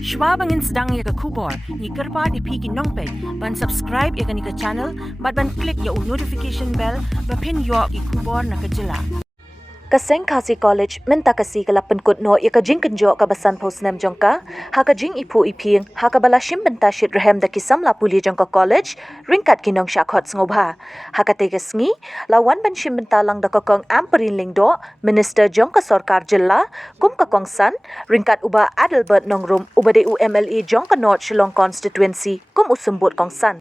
Shwa bangin sedang ya ke kubor, ni kerpa di pigi nongpet, ban subscribe ya ke ni ke channel, ban klik ya notification bell, pin yo i kubor na ke jela. Ka Seng Khasi College mynta kasi ka pynkut no ya ka Jing Kynjoh ka basan po Snem jongka ha ka Jing Iphuh Iphieng ha ka bala shim bynta shitrhem da ki samla pule jongka college rynkat ki nong shah khot sngewbha ha ka te ka sngi lawan ban shim bynta lang da ka Kong Ampreen lyndoh minister jong ka sorkar jilla kum ka Kong san rynkat uba Aldelbert Nongrum uba de UMLE jong ka North Shillong constituency kum usumbut Kong san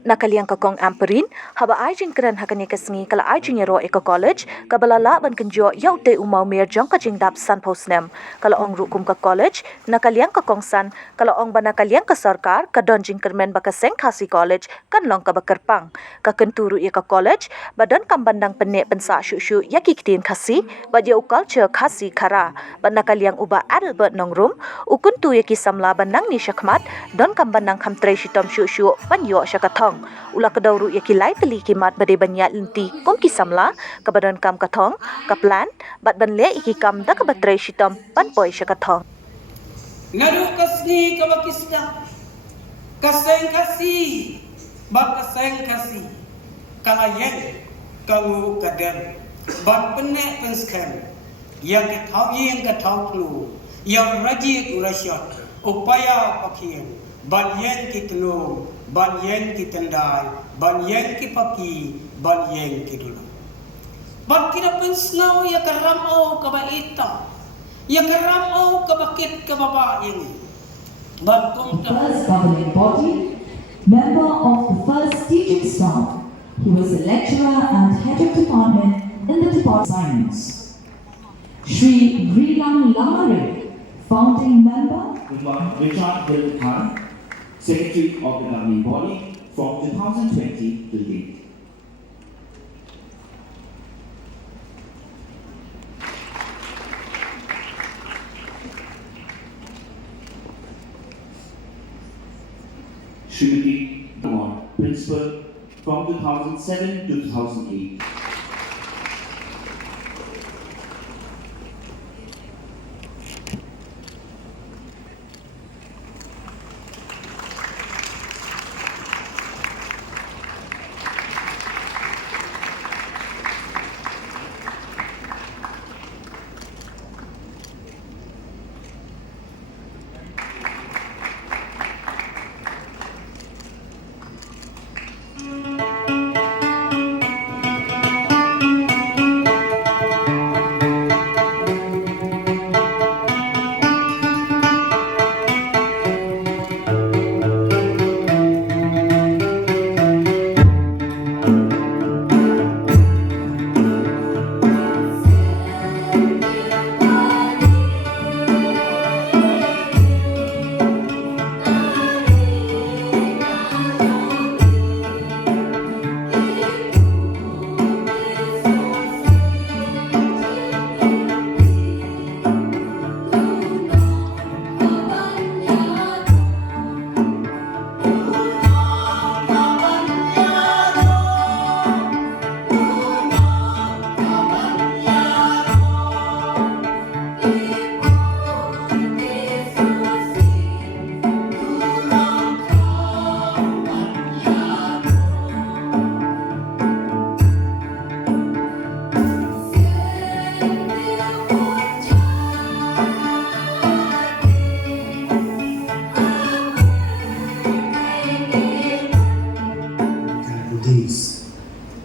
nakaliang ka Kong Ampreen haba ai jing kran hakani ka sngi kala ai jing ro eka college ka balala ban Kynjoh yau te umau mer jong ka jing dap san po Snem kala ong rukum ka college nakaliang ka Kong san kala ong ba nakaliang ka sarkar ka don jing kermen ba ka Seng Khasi college kan long ka bakerpang ka kenturu ya ka college badan kambandang penne pensa shu ya kikitin khasi ba dia culture khasi khara ba nakaliang uba Aldelbert Nongrum ukun tu ya ki samla bandang ni shakmat don kambandang khamtre shitom shu ban yo shakathong ula kadauru ya kilai teli kimat bade banyat linti kom ki samla kabadan kam kathong kaplan bat ban le iki kam da kabatre shitom pan poi shakathong ngadu kasni kabakisda kaseng kasi bak kaseng kasi kalayen kamu kadem bak penne penskem yang kethau klu yang raji urasyat upaya pakien banyen ki telung banyen ki tendai banyen ki paki banyen ki dulu bak kira pensnau ya karamau kabaita ya karamau kabakit kababa ini bak the first governing body, member of the first teaching staff. He was a lecturer and head of department in the Department of Science. Shri Vrilang Lamare, founding member. Richard Khan, Secretary of the governing body from 2020 to date. Shrimati Bhawan, Principal from 2007 to 2008.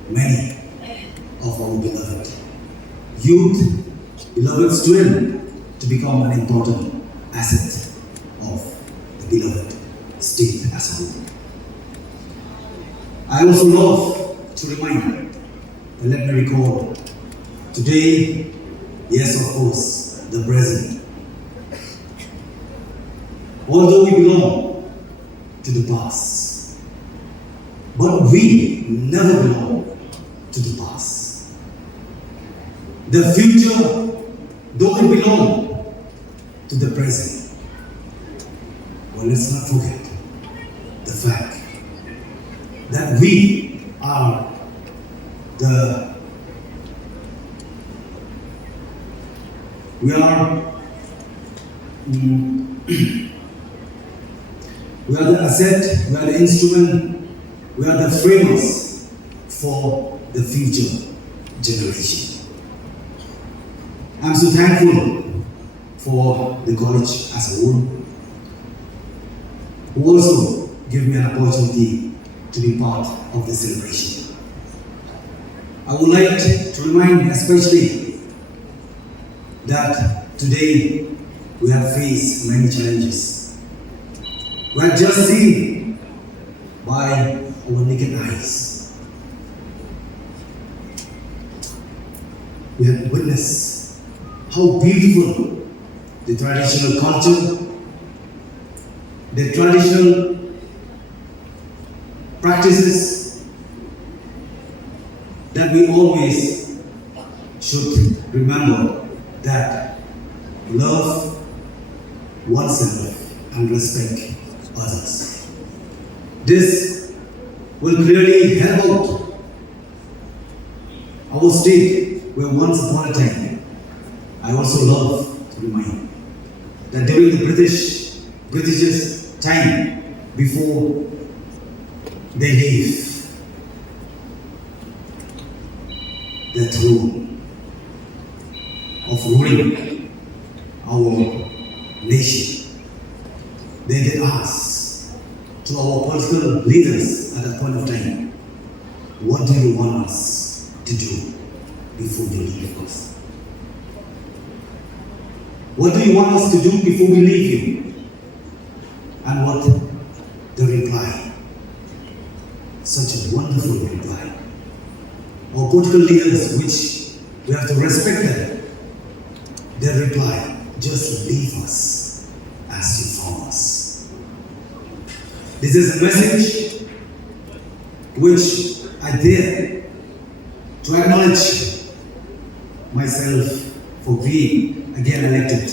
Many of our beloved youth, beloved students, to become an important asset of the beloved state as a whole. I also love to remind, and let me recall, today, yes, of course, the present. Although we belong to the past, but we never belong to the past. The future don't belong to the present. Well, let's not forget the fact that we are We are the asset, we are the instrument, we are the framers for the future generation. I'm so thankful for the college as a whole, who also give me an opportunity to be part of the celebration. I would like to remind especially that today we have faced many challenges. We have just seen by our naked eyes. We have witnessed how beautiful the traditional culture, the traditional practices that we always should remember, that love oneself and respect others. This will clearly help out our state, where once upon a time, I also love to remind that during the British's time, before they gave the throne of ruling our nation, they did ask to our political leaders at that point of time, what do you want us to do before you leave us? What do you want us to do before we leave you? And what the reply? Such a wonderful reply. Our political leaders, which we have to respect them, their reply, just leave us as you found us. This is a message which I dare to acknowledge myself for being again elected.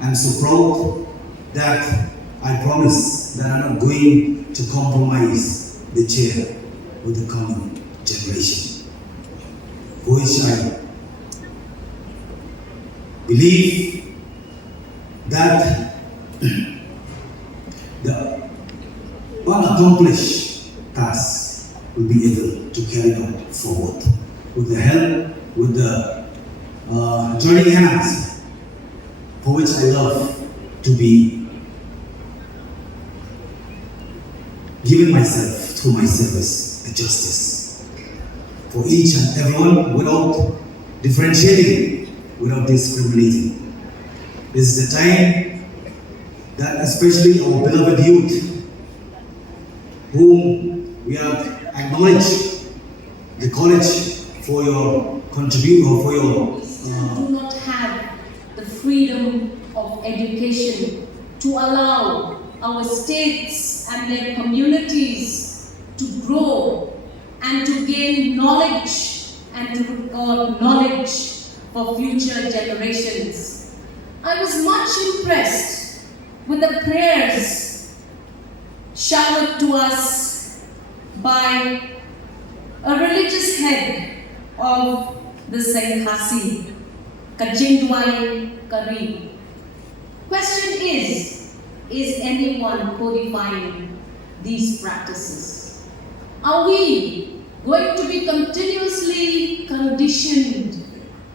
I'm so proud that I promise that I'm not going to compromise the chair with the coming generation, for which I believe that the unaccomplished task will be able to carry out forward with the help, with the joining hands, for which I love to be giving myself through my service a justice for each and everyone without differentiating, without discriminating. This is the time that especially our beloved youth, whom we have acknowledged the college for your contribution, for your do not have the freedom of education to allow our states and their communities to grow and to gain knowledge and to record knowledge for future generations. I was much impressed with the prayers showered to us by a religious head of the Seng Khasi, Kari. Question is anyone codifying these practices? Are we going to be continuously conditioned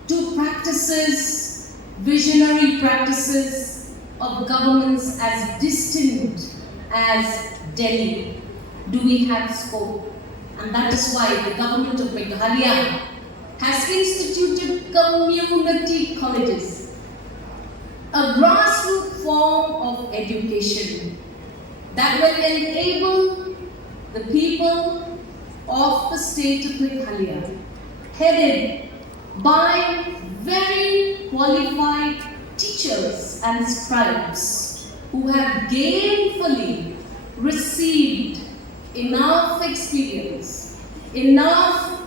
to practices, visionary practices of governments as distant as Delhi? Do we have scope? And that is why the government of Meghalaya has instituted community colleges, a grassroots form of education that will enable the people of the state of Meghalaya, headed by very qualified teachers and scribes who have gainfully received enough experience, enough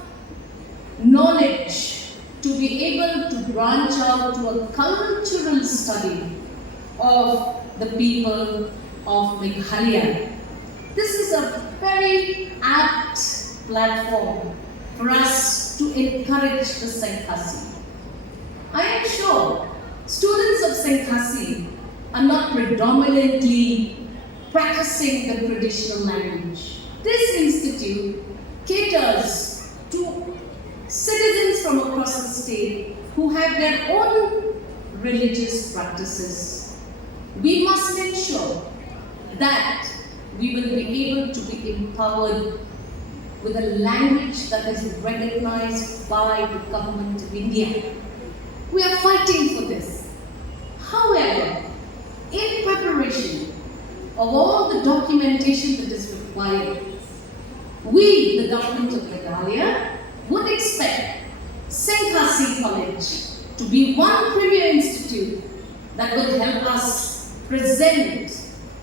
knowledge to be able to branch out to a cultural study of the people of Meghalaya. This is a very apt platform for us to encourage the Seng Khasi. I am sure students of Seng Khasi are not predominantly practicing the traditional language. This institute caters to citizens from across the state who have their own religious practices. We must ensure that we will be able to be empowered with a language that is recognized by the government of India. We are fighting for this. However, in preparation of all the documentation that is required, we, the government of Meghalaya, would expect Seng Khasi College to be one premier institute that will help us present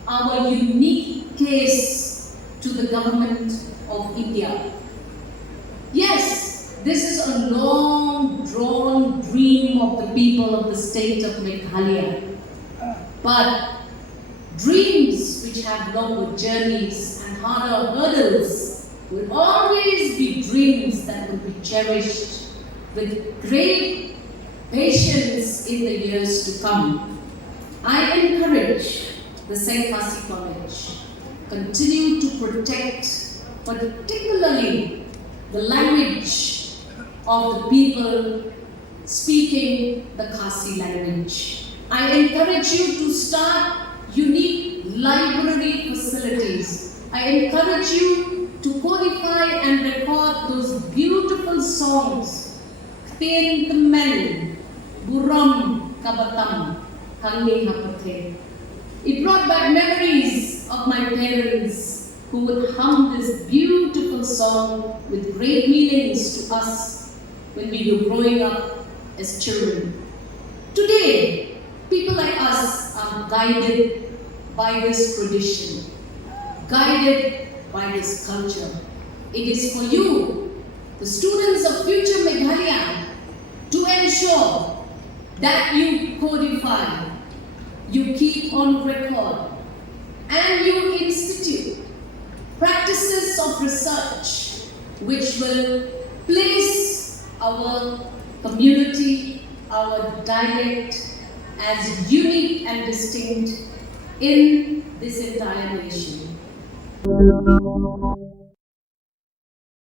our unique case to the government of India. Yes, this is a long drawn dream of the people of the state of Meghalaya. But dreams which have longer journeys and harder hurdles will always be dreams that will be cherished with great patience in the years to come. I encourage the Seng Khasi College continue to protect particularly the language of the people speaking the Khasi language. I encourage you to start unique library facilities. I encourage you to codify and record those beautiful songs. Buram Kabatam Hangi Hapate. It brought back memories of my parents who would hum this beautiful song with great meanings to us when we were growing up as children. Today, people like us are guided by this tradition, guided by this culture. It is for you, the students of future Meghalaya, to ensure that you codify, you keep on record, and you institute practices of research which will place our community, our dialect as unique and distinct in this entire nation.